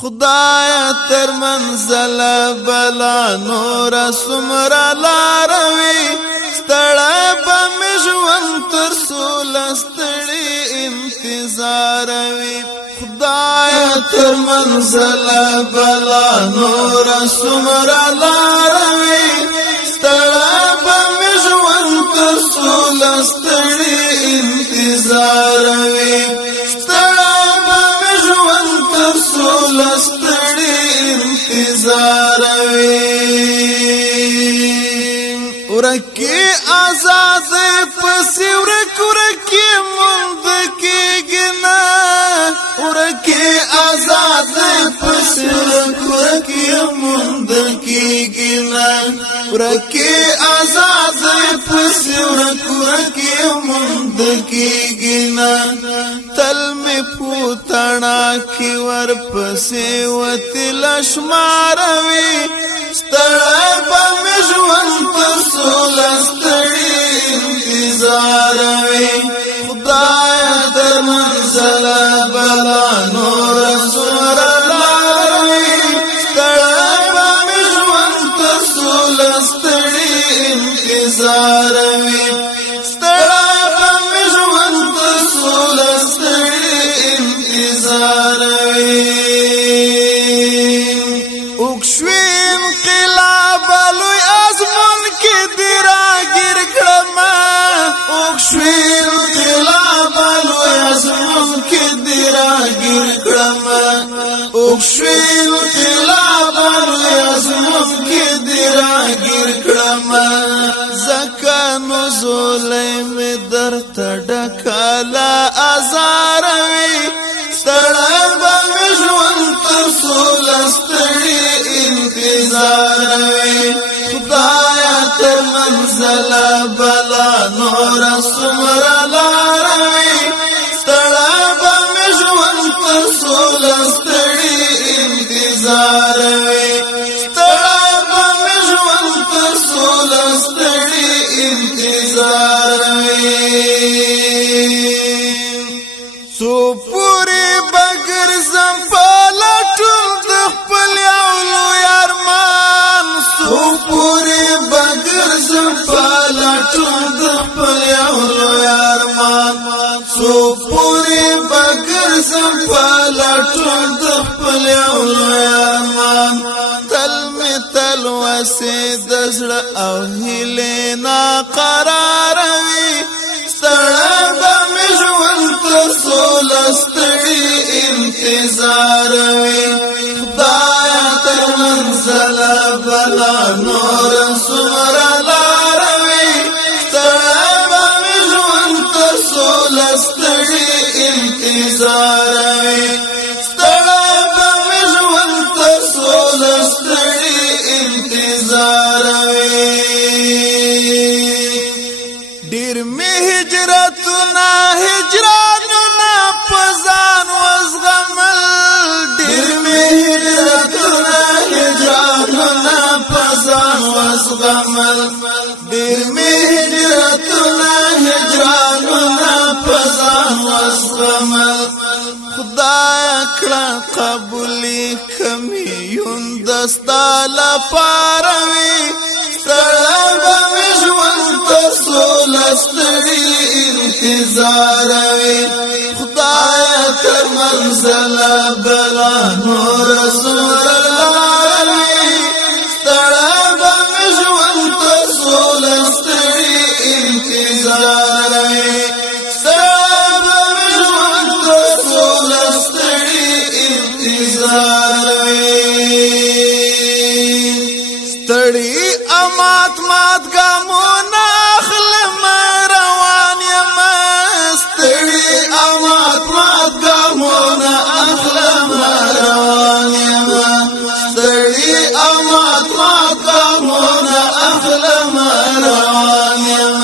خدایا تر منزل بلا نور سمرا لاروي ستړی به مې ژوند تر سوله ستړي انتظار وي خدایا تر منزل بلا نور سمرا لاروي ستړی به مې ژوند تر سوله ستړي انتظار وي لستړي انتظار وي ورکی آزاد پسې ورکی مند کېږنا ورکی آزاد پسې ورکی مند کېږنا ورکی آزاد پسې ورکی مند کېږنا تل می پوتانا کی ور پسې وتل شماروي ستړی به مې ژوند تر سوله ستړي انتظار وي خدایا تر منزل بلا نور سمرا لاروي ستړی به مې ژوند تر سوله ستړي انتظار وي اوکشوی انقلاب لوی ازمون کی دیرا گیر کړما اوکشوی انقلاب لوی ازمون کی دیرا گیر کړما اوکشوی انقلاب لوی ازمون کی دیرا گیر کړما زکه نزول می درته ډکاله ازار وی ستړی به مې ژوند تر سوله ستړي انتظار وي خدایا تر منزل بلا نور سمرا لاروي ستړی به مې ژوند تر سوله ستړي انتظار وي ستړی به مې ژوند تر سوله ستړي انتظار وي سو پوری بگر زمپالا ټول د خپل یولو یارمان سو پوری بگر زمپالا ټول د خپل یولو یارمان سو پوری بگر زمپالا ټول د خپل یولو یارمان تل می تل وسه د زړه او هیله نا قرار وي ستړی به مې ژوند تر سوله ستړي انتظار وي خدایا تر منزل بلا نور سمرا لاروي ستړی به مې ژوند تر سوله ستړي انتظار وي ستړی به مې ژوند تر سوله ستړي انتظار وي ډېر مې هجرتونه هجرانونه پزان وزغمل ډېر مې هجرتونه هجرانونه پزان وزغمل ډېر مې هجرتونه هجرانونه پزان وزغمل خدایا کړه قبولې کمی یون دستا لپاره وي ستړی به مې ژوند تر سوله ستړي انتظار وي خدایا تر منزل بلا نور سمرا لاروي ستړی به مې ژوند تر سوله ستړي انتظار وي ستړی به مې ژوند تر سوله ستړي انتظار وي ستړي امات مات ګامونه اخلم روان یم ستړي امات مات ګامونه اخلم روان یم ستړي امات مات ګامونه اخلم روان یم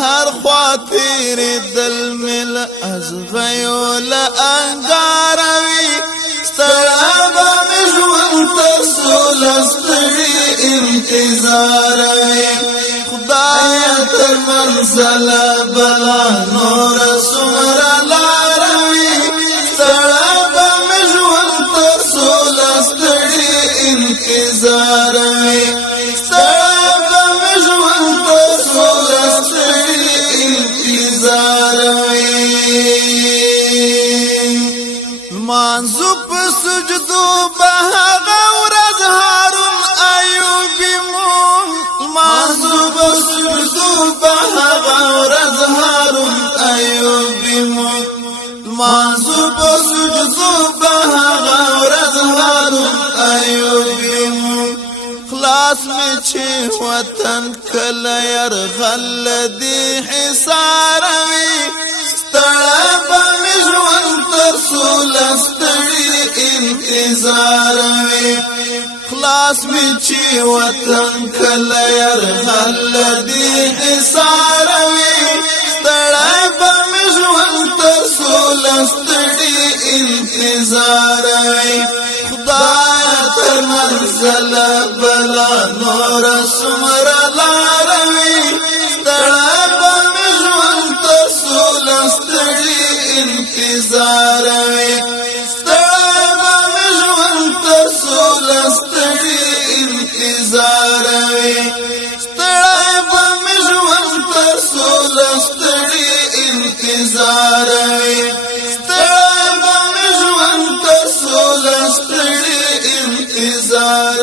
هر خوا تیرې دل مل از غیول انګاروي ستړی به مې ژوند تر سوله ستړي انتظار وي خدایا تر منزل بلا نور سمرا لاروي ستړی به مې ژوند تر انتظار وي ستړی به مې ژوند تر سوله ستړي انتظار وي مانځو په سجدو به هغه ورځ هارون ایوبي مونږ مانځو په سجدو به هغه ورځ هارون ایوبي مونږ مانځو په سجدو به هغه ورځ هارون ایوبي مونږ خلاص مې چې وطن کله یرغل دې حصار وي ستړی به مې ژوند تر سوله ستړي انتظار وي خلاص مې چې وطن کله یرغل دې حصار وي ستړی به مې ژوند تر سوله ستړي انتظار وي خدای تر منزل بلا نور څومره لار وي ستړی به مې ژوند تر سوله ستړي انتظار وي ستړی به مې ژوند تر سوله ستړي انتظار وي ستړی به مې ژوند تر سوله ستړي انتظار وي ستړی به مې ژوند تر سوله ستړي انتظار